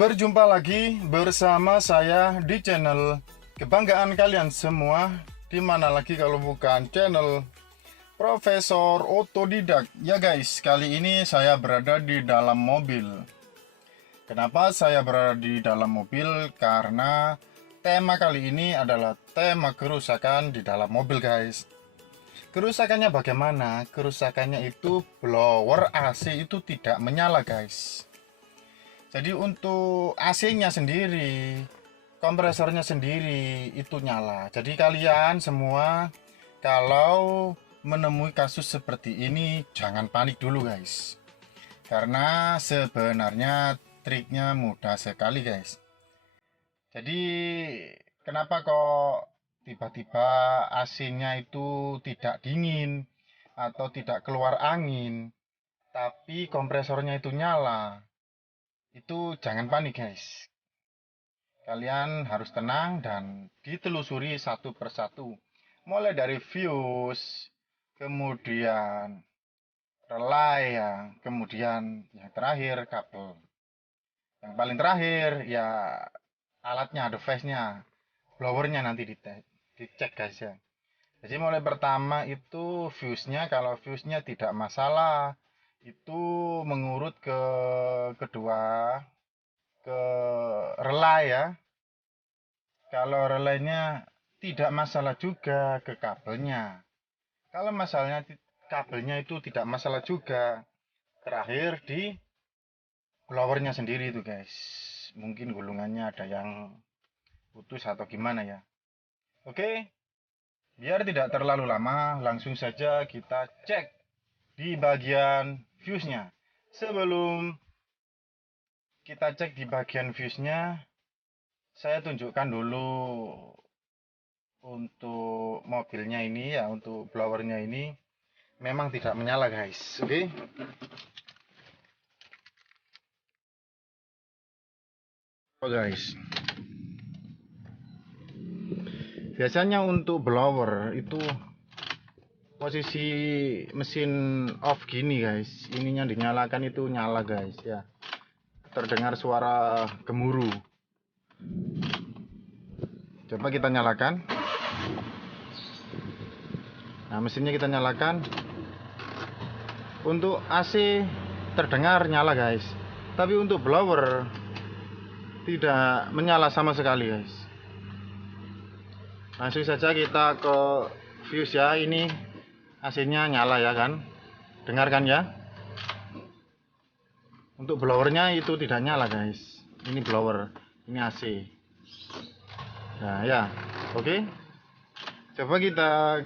Berjumpa lagi bersama saya di channel kebanggaan kalian semua. Dimana lagi kalau bukan channel Profesor Otodidak. Ya guys, kali ini saya berada di dalam mobil. Kenapa saya berada di dalam mobil? Karena tema kali ini adalah tema kerusakan di dalam mobil guys. Kerusakannya bagaimana? Kerusakannya itu blower AC itu tidak menyala guys. Jadi untuk AC-nya sendiri, kompresornya sendiri itu nyala. Jadi kalian semua kalau menemui kasus seperti ini jangan panik dulu guys. Karena sebenarnya triknya mudah sekali guys. Jadi kenapa kok tiba-tiba AC-nya itu tidak dingin atau tidak keluar angin, tapi kompresornya itu nyala? Itu jangan panik guys. Kalian harus tenang dan ditelusuri satu persatu. Mulai dari fuse, kemudian relay ya, kemudian yang terakhir kabel. Yang paling terakhir ya alatnya, device-nya, blowernya nanti dicek guys ya. Jadi mulai pertama itu fuse-nya, kalau fuse-nya tidak masalah, itu mengurut ke relay ya. Kalau relaynya tidak masalah juga ke kabelnya. Kalau masalahnya kabelnya itu tidak masalah juga, terakhir di blowernya sendiri itu guys. Mungkin gulungannya ada yang putus atau gimana ya. Oke, biar tidak terlalu lama, langsung saja kita cek di bagian fuse-nya. Sebelum kita cek di bagian fuse-nya, saya tunjukkan dulu untuk mobilnya ini ya, untuk blowernya ini memang tidak menyala guys. Oke. Guys, biasanya untuk blower itu posisi mesin off gini guys, ininya dinyalakan itu nyala guys ya, terdengar suara gemuruh. Coba kita nyalakan. Nah, mesinnya kita nyalakan. Untuk AC terdengar nyala guys, tapi untuk blower tidak menyala sama sekali guys. Langsung saja kita ke fuse ya. Ini AC-nya nyala ya kan, dengarkan ya. Untuk blowernya itu tidak nyala guys. Ini blower, ini AC. Nah ya, oke. Coba kita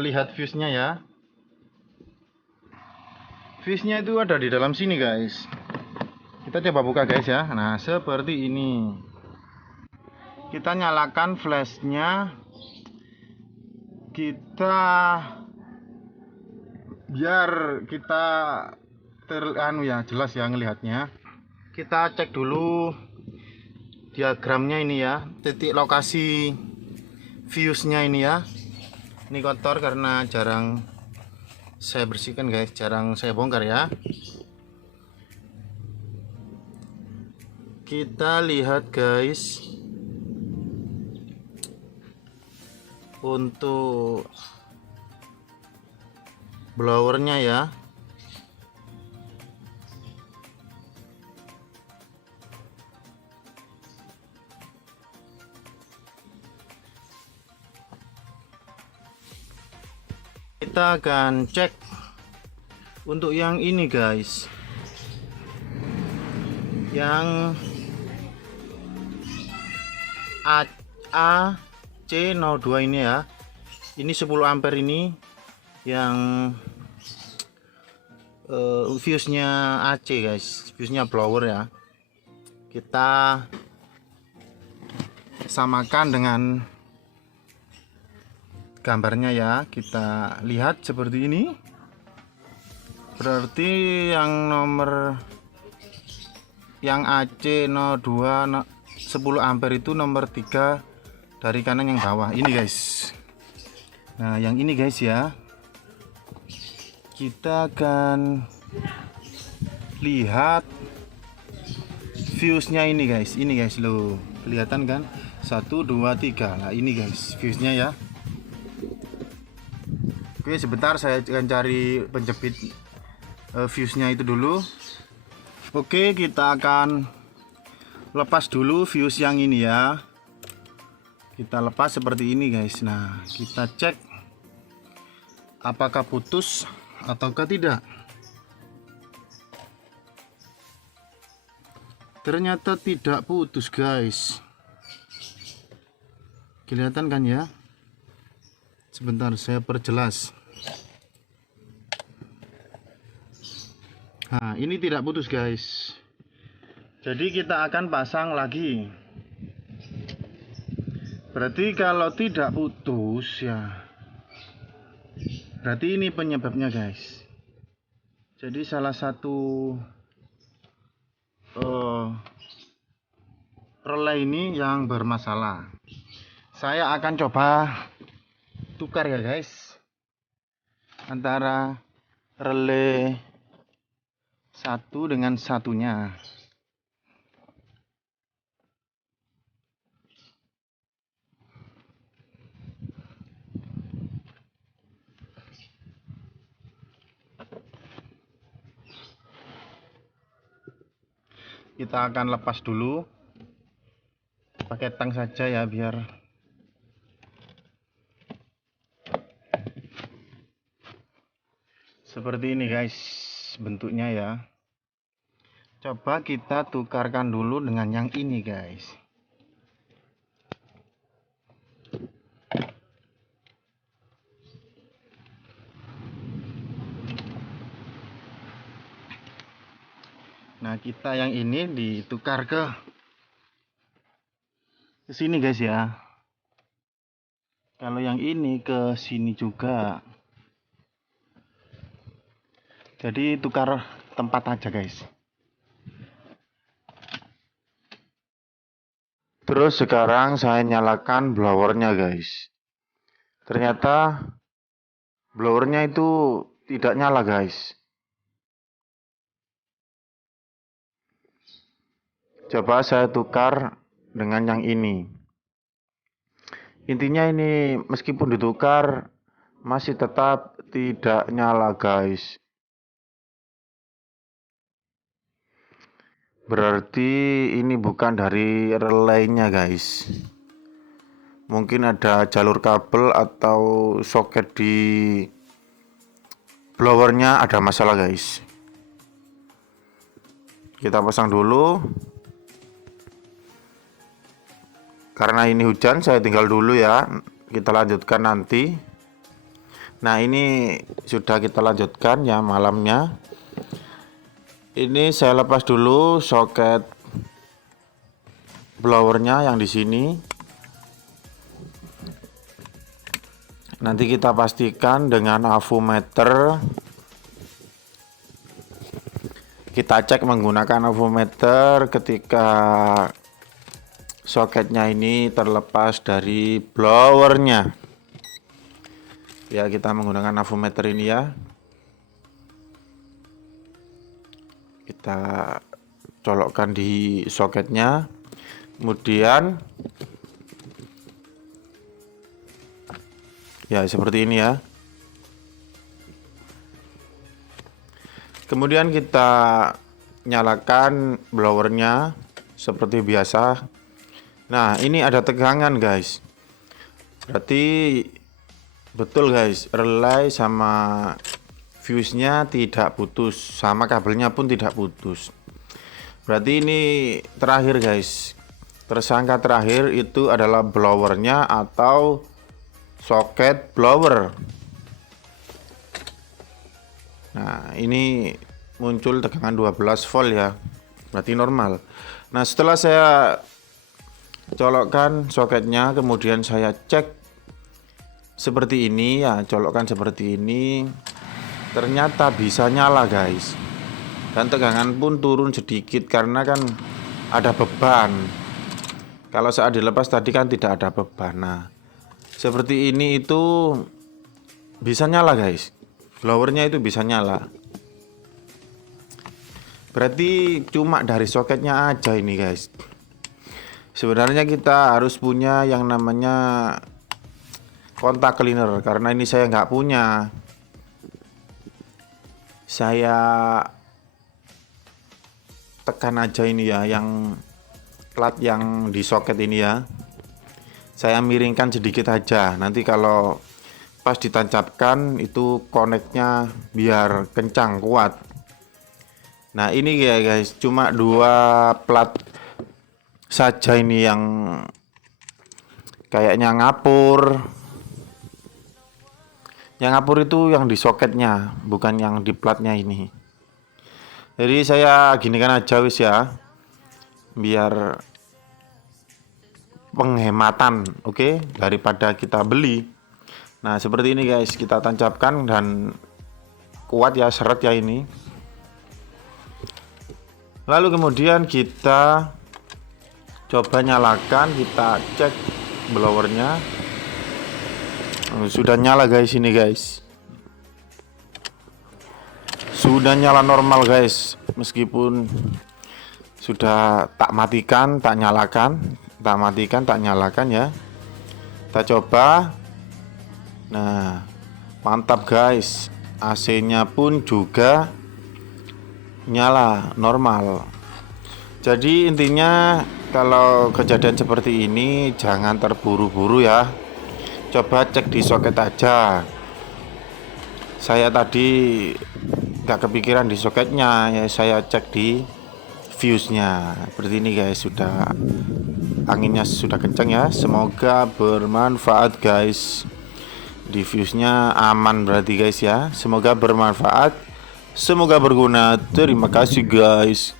lihat fuse-nya ya. Fuse-nya itu ada di dalam sini guys. Kita coba buka guys ya. Nah seperti ini. Kita nyalakan flash-nya. Biar kita jelas ya ngelihatnya. Kita cek dulu diagramnya ini ya, titik lokasi fuse-nya ini ya. Ini kotor karena jarang saya bersihkan guys, jarang saya bongkar ya. Kita lihat guys, untuk blowernya ya. Kita akan cek untuk yang ini guys, yang AC02 ini ya. Ini 10 ampere ini yang fuse-nya AC guys, fuse-nya blower ya. Kita samakan dengan gambarnya ya, kita lihat seperti ini. Berarti yang AC02 10 ampere itu nomor 3 dari kanan yang bawah ini guys. Nah yang ini guys ya, kita akan lihat fuse-nya ini guys. Ini guys loh. Kelihatan kan? 1 2 3. Nah, ini guys fuse-nya ya. Oke, sebentar saya akan cari penjepit fuse-nya itu dulu. Oke, kita akan lepas dulu fuse yang ini ya. Kita lepas seperti ini guys. Nah, kita cek apakah putus ataukah tidak. Ternyata tidak putus guys. Kelihatan kan ya? Sebentar saya perjelas. Nah, ini tidak putus guys. Jadi kita akan pasang lagi. Berarti kalau tidak putus ya, berarti ini penyebabnya guys. Jadi salah satu relay ini yang bermasalah. Saya akan coba tukar ya guys, antara relay satu dengan satunya. Kita akan lepas dulu pakai tang saja ya, biar seperti ini guys bentuknya ya. Coba kita tukarkan dulu dengan yang ini guys. Nah, kita yang ini ditukar ke sini guys ya. Kalau yang ini ke sini juga. Jadi tukar tempat aja guys. Terus sekarang saya nyalakan blowernya guys. Ternyata blowernya itu tidak nyala guys. Coba saya tukar dengan yang ini. Intinya ini meskipun ditukar masih tetap tidak nyala guys. Berarti ini bukan dari relaynya guys. Mungkin ada jalur kabel atau soket di blowernya ada masalah guys. Kita pasang dulu. Karena ini hujan, saya tinggal dulu ya. Kita lanjutkan nanti. Nah, ini sudah kita lanjutkan ya malamnya. Ini saya lepas dulu soket blowernya yang di sini. Nanti kita pastikan dengan avometer. Kita cek menggunakan avometer ketika soketnya ini terlepas dari blowernya. Ya, kita menggunakan avometer ini ya. Kita colokkan di soketnya. Kemudian ya seperti ini ya. Kemudian kita nyalakan blowernya seperti biasa. Nah, ini ada tegangan guys. Berarti betul guys, relay sama fuse-nya tidak putus, sama kabelnya pun tidak putus. Berarti ini terakhir guys. Tersangka terakhir itu adalah blowernya atau soket blower. Nah, ini muncul tegangan 12 volt ya. Berarti normal. Nah, setelah saya colokkan soketnya, kemudian saya cek seperti ini ya, colokkan seperti ini, ternyata bisa nyala guys, dan tegangan pun turun sedikit karena kan ada beban. Kalau saat dilepas tadi kan tidak ada beban. Nah, seperti ini itu bisa nyala guys, blowernya itu bisa nyala. Berarti cuma dari soketnya aja ini guys. Sebenarnya kita harus punya yang namanya kontak cleaner, karena ini saya nggak punya. Saya tekan aja ini ya, yang plat yang di soket ini ya. Saya miringkan sedikit aja. Nanti kalau pas ditancapkan itu koneknya biar kencang kuat. Nah ini ya guys, cuma 2 plat saja ini yang kayaknya ngapur. Yang ngapur itu yang di soketnya, bukan yang di platnya ini. Jadi saya ginikan aja wis ya, biar penghematan, oke, daripada kita beli. Nah seperti ini guys, kita tancapkan dan kuat ya, seret ya ini. Lalu kemudian kita coba nyalakan, kita cek blowernya. Sudah nyala guys, ini guys sudah nyala normal guys, meskipun sudah tak matikan, tak nyalakan, tak matikan, tak nyalakan ya. Kita coba. Nah mantap guys, AC nya pun juga nyala normal. Jadi intinya kalau kejadian seperti ini jangan terburu-buru ya, coba cek di soket aja. Saya tadi nggak kepikiran di soketnya ya, saya cek di fuse-nya. Seperti ini guys, sudah anginnya sudah kencang ya. Semoga bermanfaat guys. Di fuse-nya aman berarti guys ya. Semoga bermanfaat, semoga berguna. Terima kasih guys.